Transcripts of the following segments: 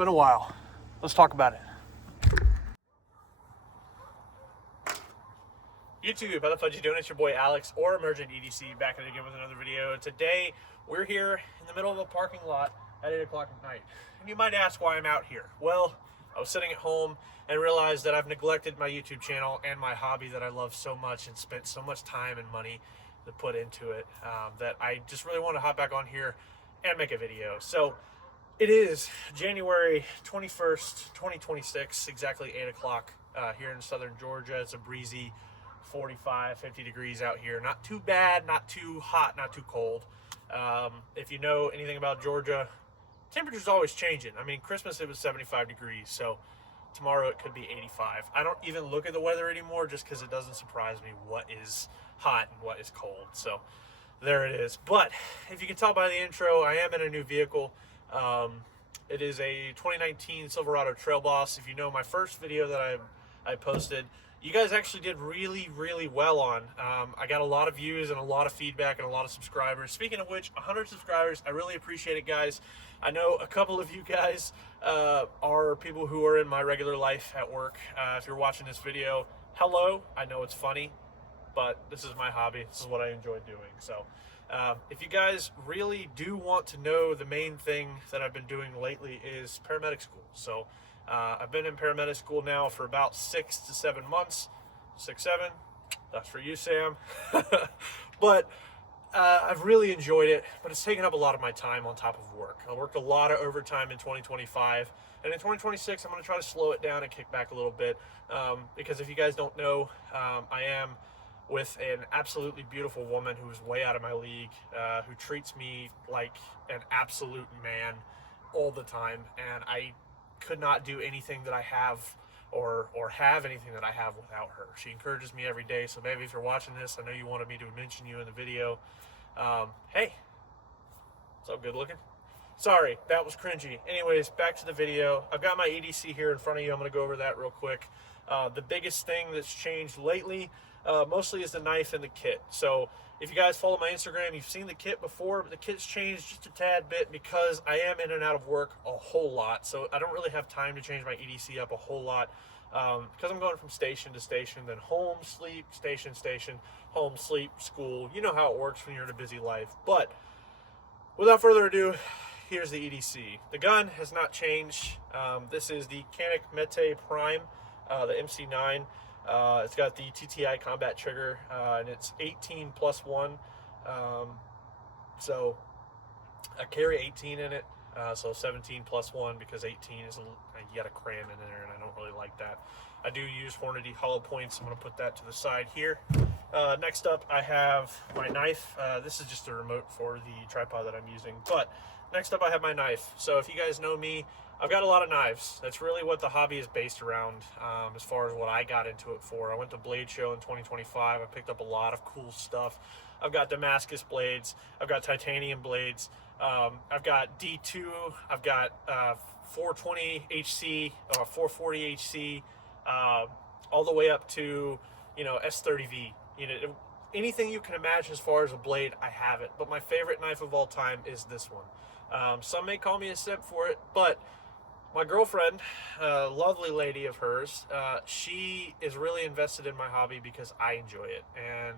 been a while. Let's talk about it. YouTube, how the fudge you doing? It's your boy Alex, or Emergent EDC, back at it again with another video. Today, we're here in the middle of a parking lot at 8 o'clock at night. And you might ask why I'm out here. Well, I was sitting at home and realized that I've neglected my YouTube channel and my hobby that I love so much and spent so much time and money to put into it, that I just really want to hop back on here and make a video. So it is January 21st, 2026, exactly 8 o'clock here in southern Georgia. It's a breezy 45, 50 degrees out here. Not too bad, not too hot, not too cold. If you know anything about Georgia, temperature's always changing. I mean, Christmas it was 75 degrees, so tomorrow it could be 85. I don't even look at the weather anymore just because it doesn't surprise me what is hot and what is cold. So there it is. But if you can tell by the intro, I am in a new vehicle. It is a 2019 Silverado Trail Boss. If you know my first video that I posted, you guys actually did really well on. I got a lot of views and a lot of feedback and a lot of subscribers. Speaking of which, 100 subscribers, I really appreciate it, guys. I know a couple of you guys are people who are in my regular life at work. If you're watching this video, hello. I know it's funny, but this is my hobby. This is what I enjoy doing. So if you guys really do want to know, the main thing that I've been doing lately is paramedic school. So I've been in paramedic school now for about 6 to 7 months. 6, 7, that's for you, Sam. But I've really enjoyed it, but it's taken up a lot of my time on top of work. I worked a lot of overtime in 2025, and in 2026, I'm going to try to slow it down and kick back a little bit, because if you guys don't know, I am with an absolutely beautiful woman who's way out of my league, who treats me like an absolute man all the time, and I could not do anything that I have or have anything that I have without her. She encourages me every day. So maybe if you're watching this, I know you wanted me to mention you in the video. Hey, what's up, good looking? Sorry, that was cringy. Anyways, back to the video. I've got my EDC here in front of you. I'm going to go over that real quick. The biggest thing that's changed lately mostly is the knife and the kit. So if you guys follow my Instagram, you've seen the kit before, but the kit's changed just a tad bit because I am in and out of work a whole lot. So I don't really have time to change my EDC up a whole lot, because I'm going from station to station, then home, sleep, station, home, sleep, school. You know how it works when you're in a busy life. But without further ado, here's the EDC. The gun has not changed. This is the Canik Mete Prime, the MC9. It's got the TTI combat trigger, and it's 18+1. So I carry 18 in it, so 17+1, because 18 is you got a cram in there, and I don't really like that. I do use Hornady hollow points. I'm going to put that to the side here. Next up, I have my knife. This is just a remote for the tripod that I'm using, but next up I have my knife. So if you guys know me, I've got a lot of knives. That's really what the hobby is based around, as far as what I got into it for. I went to Blade Show in 2025. I picked up a lot of cool stuff. I've got Damascus blades. I've got titanium blades. I've got D2. I've got 420 HC, 440 HC, all the way up to, S30V. Anything you can imagine as far as a blade, I have it. But my favorite knife of all time is this one. Some may call me a simp for it, but my girlfriend, a lovely lady of hers, she is really invested in my hobby because I enjoy it. And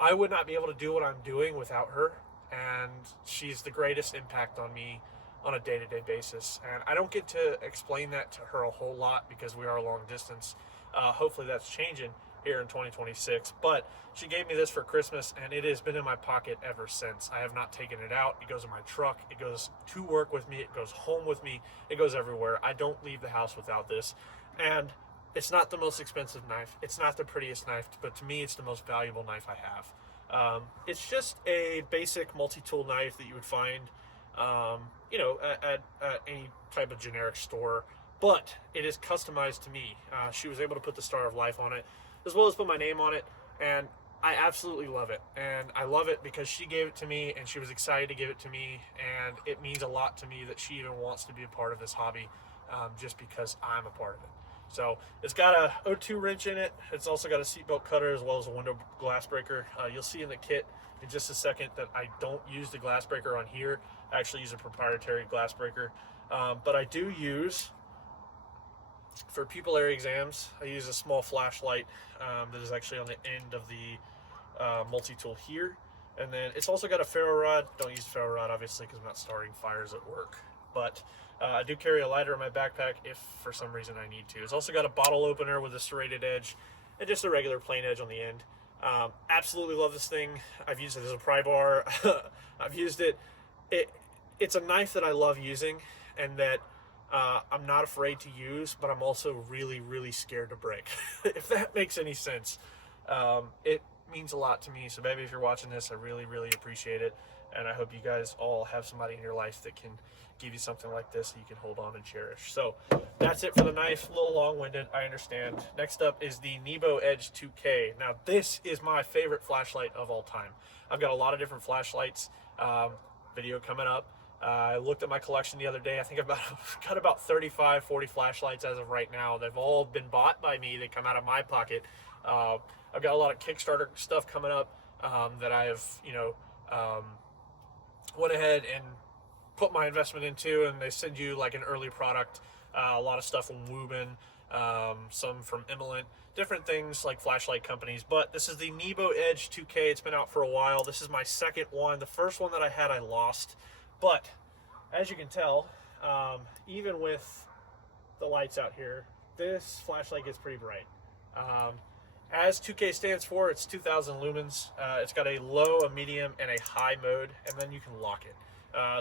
I would not be able to do what I'm doing without her. And she's the greatest impact on me on a day-to-day basis. And I don't get to explain that to her a whole lot because we are long distance. Hopefully that's changing here in 2026, but she gave me this for Christmas, and it has been in my pocket ever since. I have not taken it out. It goes in my truck. It goes to work with me. It goes home with me. It goes everywhere. I don't leave the house without this. And it's not the most expensive knife. It's not the prettiest knife, but to me, it's the most valuable knife I have. It's just a basic multi-tool knife that you would find, at any type of generic store, but it is customized to me. She was able to put the Star of Life on it, as well as put my name on it, and I absolutely love it. And I love it because she gave it to me, and she was excited to give it to me, and it means a lot to me that she even wants to be a part of this hobby, just because I'm a part of it. So it's got a O2 wrench in it. It's also got a seatbelt cutter as well as a window glass breaker. You'll see in the kit in just a second that I don't use the glass breaker on here. I actually use a proprietary glass breaker. But I do use, for pupillary exams, I use a small flashlight that is actually on the end of the multi-tool here. And then it's also got a ferro rod. Don't use ferro rod, obviously, because I'm not starting fires at work. But I do carry a lighter in my backpack if for some reason I need to. It's also got a bottle opener with a serrated edge and just a regular plain edge on the end. Absolutely love this thing. I've used it as a pry bar. I've used it. It's a knife that I love using and that I'm not afraid to use, but I'm also really, really scared to break, if that makes any sense. It means a lot to me. So baby, if you're watching this, I really, really appreciate it. And I hope you guys all have somebody in your life that can give you something like this that you can hold on and cherish. So that's it for the knife. A little long-winded, I understand. Next up is the Nebo Edge 2K. Now this is my favorite flashlight of all time. I've got a lot of different flashlights. Video coming up. I looked at my collection the other day. I think I've got about 35, 40 flashlights as of right now. They've all been bought by me. They come out of my pocket. I've got a lot of Kickstarter stuff coming up that I've, went ahead and put my investment into, and they send you like an early product. A lot of stuff from Wubin, some from Emelent, different things like flashlight companies. But this is the Nebo Edge 2K. It's been out for a while. This is my second one. The first one that I had, I lost. But as you can tell, even with the lights out here, this flashlight gets pretty bright. As 2K stands for, it's 2000 lumens. It's got a low, a medium, and a high mode, and then you can lock it.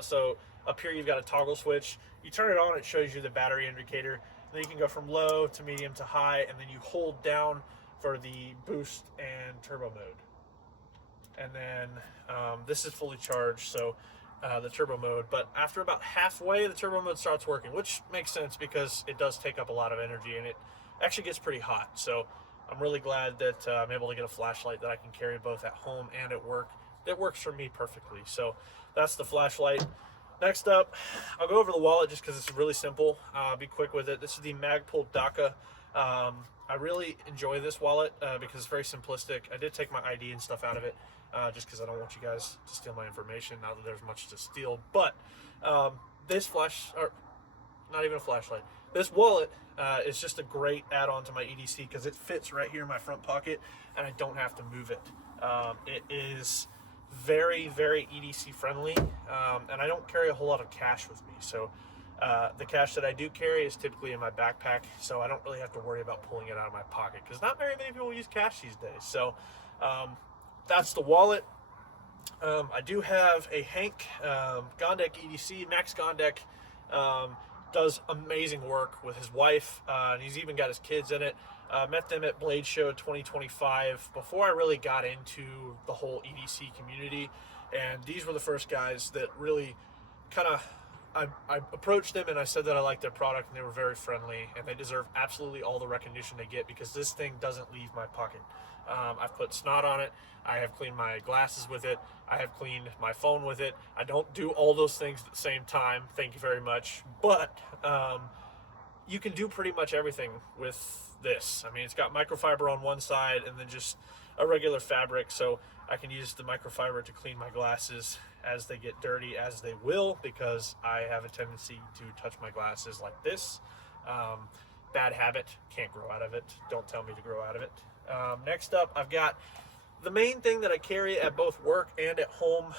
So up here you've got a toggle switch. You turn it on, it shows you the battery indicator. Then you can go from low to medium to high, and then you hold down for the boost and turbo mode. And then this is fully charged, so the turbo mode. But after about halfway, the turbo mode starts working, which makes sense because it does take up a lot of energy, and it actually gets pretty hot. So I'm really glad that I'm able to get a flashlight that I can carry both at home and at work. It works for me perfectly. So that's the flashlight. Next up, I'll go over the wallet just because it's really simple. Be quick with it. This is the Magpul Daka. I really enjoy this wallet because it's very simplistic. I did take my ID and stuff out of it just because I don't want you guys to steal my information, now that there's much to steal. But this not even a flashlight. This wallet is just a great add-on to my EDC because it fits right here in my front pocket and I don't have to move it. It is very, very EDC friendly, and I don't carry a whole lot of cash with me. So the cash that I do carry is typically in my backpack, so I don't really have to worry about pulling it out of my pocket because not very many people use cash these days. So that's the wallet. I do have a Hank Gondek EDC. Max Gondek does amazing work with his wife, and he's even got his kids in it. Met them at Blade Show 2025 before I really got into the whole EDC community, and these were the first guys that really kind of, I approached them and I said that I liked their product, and they were very friendly, and they deserve absolutely all the recognition they get because this thing doesn't leave my pocket. I've put snot on it. I have cleaned my glasses with it. I have cleaned my phone with it. I don't do all those things at the same time. Thank you very much. But you can do pretty much everything with this. I mean, it's got microfiber on one side and then just a regular fabric. So I can use the microfiber to clean my glasses as they get dirty, as they will, because I have a tendency to touch my glasses like this. Bad habit, can't grow out of it. Don't tell me to grow out of it. Next up, I've got the main thing that I carry at both work and at home.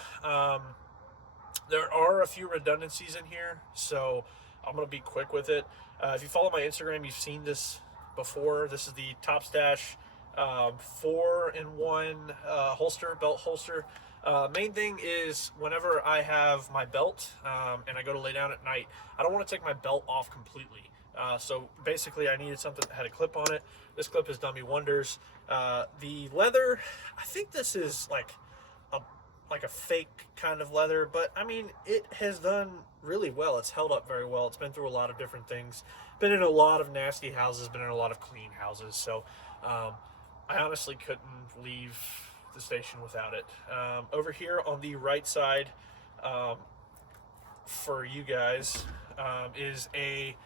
There are a few redundancies in here, so I'm going to be quick with it. If you follow my Instagram, you've seen this before. This is the Top Stash 4-in-1 holster, belt holster. Main thing is whenever I have my belt and I go to lay down at night, I don't want to take my belt off completely. So basically I needed something that had a clip on it. This clip has done me wonders. The leather, I think this is like a fake kind of leather, but I mean, it has done really well. It's held up very well. It's been through a lot of different things. Been in a lot of nasty houses, been in a lot of clean houses. So I honestly couldn't leave the station without it. Over here on the right side, for you guys, is a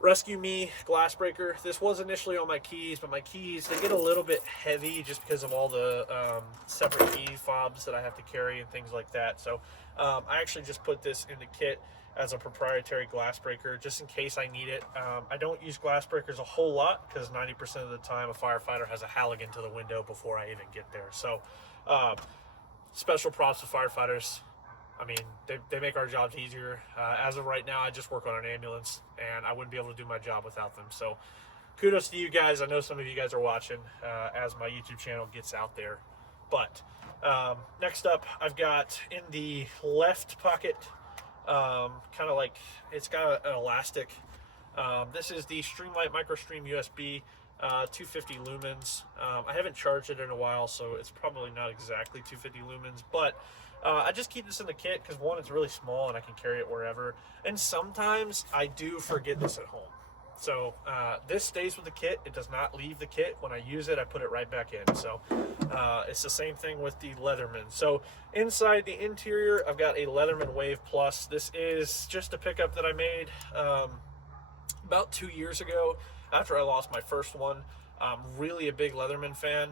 Rescue Me glass breaker. This was initially on my keys, but my keys, they get a little bit heavy just because of all the separate key fobs that I have to carry and things like that. So I actually just put this in the kit as a proprietary glass breaker just in case I need it. I don't use glass breakers a whole lot because 90% of the time a firefighter has a halogen to the window before I even get there. So special props to firefighters. I mean, they make our jobs easier. As of right now, I just work on an ambulance, and I wouldn't be able to do my job without them. So kudos to you guys. I know some of you guys are watching as my YouTube channel gets out there. But next up, I've got in the left pocket, kind of like, it's got an elastic. This is the Streamlight MicroStream USB 250 lumens. I haven't charged it in a while, so it's probably not exactly 250 lumens, but I just keep this in the kit because, one, it's really small and I can carry it wherever, and sometimes I do forget this at home. So this stays with the kit. It does not leave the kit. When I use it, I put it right back in. So it's the same thing with the Leatherman. So inside the interior, I've got a Leatherman Wave Plus. This is just a pickup that I made about 2 years ago after I lost my first one. I'm really a big Leatherman fan,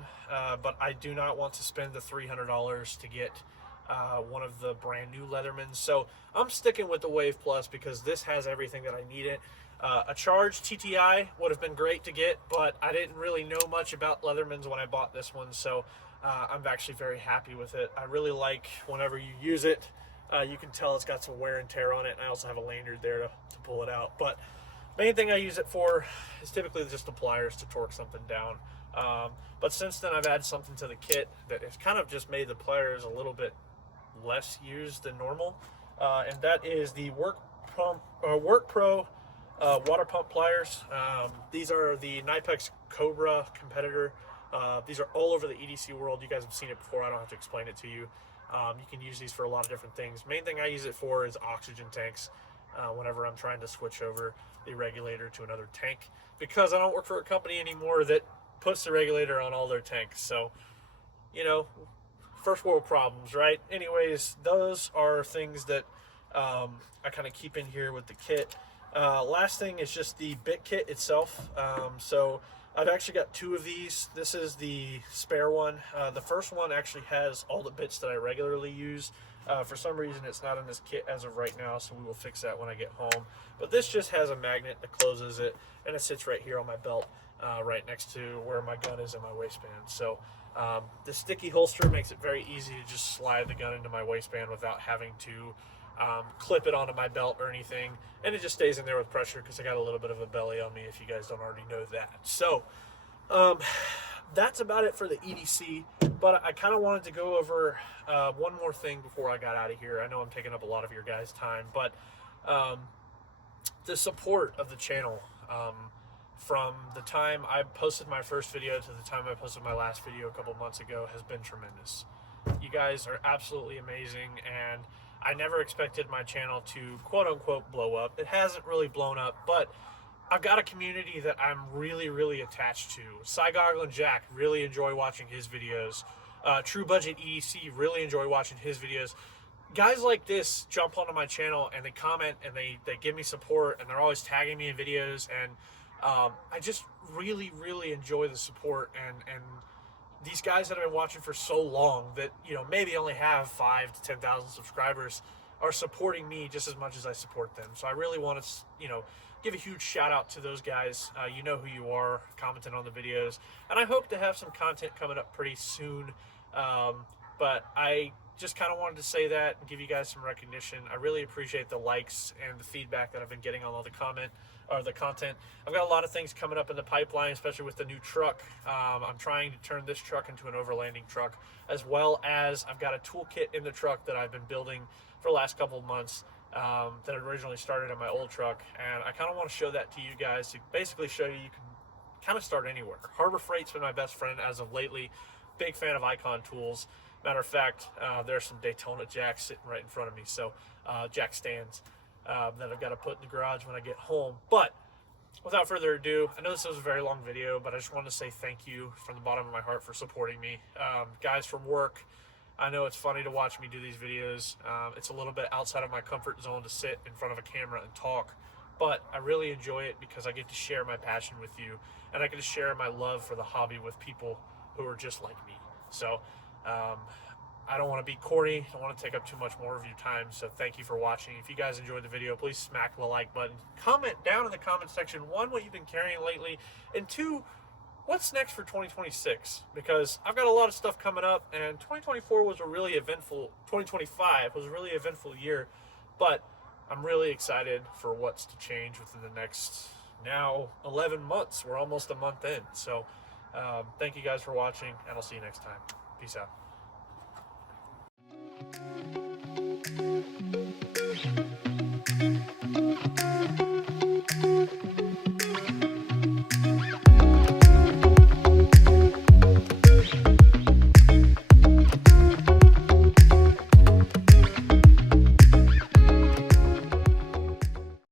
but I do not want to spend the $300 to get one of the brand new Leathermans. So I'm sticking with the Wave Plus because this has everything that I needed. A charged TTI would have been great to get, but I didn't really know much about Leathermans when I bought this one, so I'm actually very happy with it. I really like whenever you use it, you can tell it's got some wear and tear on it, and I also have a lanyard there to pull it out. But main thing I use it for is typically just the pliers to torque something down. But since then, I've added something to the kit that has kind of just made the pliers a little bit less used than normal, and that is the Work Pro water pump pliers. These are the Nipex Cobra competitor. These are all over the EDC world. You guys have seen it before. I don't have to explain it to you. You can use these for a lot of different things. Main thing I use it for is oxygen tanks. Whenever I'm trying to switch over the regulator to another tank, because I don't work for a company anymore that puts the regulator on all their tanks. So, you know, first world problems, right? Anyways, those are things that I kind of keep in here with the kit. Last thing is just the bit kit itself. So I've actually got two of these. This is the spare one. The first one actually has all the bits that I regularly use. For some reason, it's not in this kit as of right now, so we will fix that when I get home. But this just has a magnet that closes it, and it sits right here on my belt, right next to where my gun is in my waistband. So the sticky holster makes it very easy to just slide the gun into my waistband without having to clip it onto my belt or anything, and it just stays in there with pressure because I got a little bit of a belly on me, if you guys don't already know that. So that's about it for the EDC, but I kind of wanted to go over one more thing before I got out of here. I know I'm taking up a lot of your guys' time, but the support of the channel from the time I posted my first video to the time I posted my last video a couple months ago has been tremendous. You guys are absolutely amazing, and I never expected my channel to quote-unquote blow up. It hasn't really blown up, but I've got a community that I'm really, really attached to. Cygoggle and Jack, really enjoy watching his videos. True Budget EDC, really enjoy watching his videos. Guys like this jump onto my channel and they comment and they give me support, and they're always tagging me in videos, and I just really, really enjoy the support, and these guys that have been watching for so long that, you know, maybe only have 5,000 to 10,000 subscribers are supporting me just as much as I support them. So I really want to, you know, give a huge shout out to those guys. You know who you are, commenting on the videos, and I hope to have some content coming up pretty soon. But I just kind of wanted to say that and give you guys some recognition. I really appreciate the likes and the feedback that I've been getting on all the content. I've got a lot of things coming up in the pipeline, especially with the new truck. I'm trying to turn this truck into an overlanding truck, as well as I've got a toolkit in the truck that I've been building for the last couple of months that originally started in my old truck, and I kind of want to show that to you guys to basically show you can kind of start anywhere. Harbor Freight's been my best friend as of lately. Big fan of Icon tools. Matter of fact, there's some Daytona jacks sitting right in front of me, so jack stands that I've got to put in the garage when I get home. But without further ado, I know this was a very long video, but I just wanted to say thank you from the bottom of my heart for supporting me. Guys from work, I know it's funny to watch me do these videos. It's a little bit outside of my comfort zone to sit in front of a camera and talk, but I really enjoy it because I get to share my passion with you, and I get to share my love for the hobby with people who are just like me. So I don't want to be corny. I don't want to take up too much more of your time. So thank you for watching. If you guys enjoyed the video, please smack the like button. Comment down in the comment section, one, what you've been carrying lately, and two, what's next for 2026? Because I've got a lot of stuff coming up, and 2024 was a really eventful, 2025 was a really eventful year, but I'm really excited for what's to change within the next, now 11 months. We're almost a month in. So thank you guys for watching, and I'll see you next time. Peace out.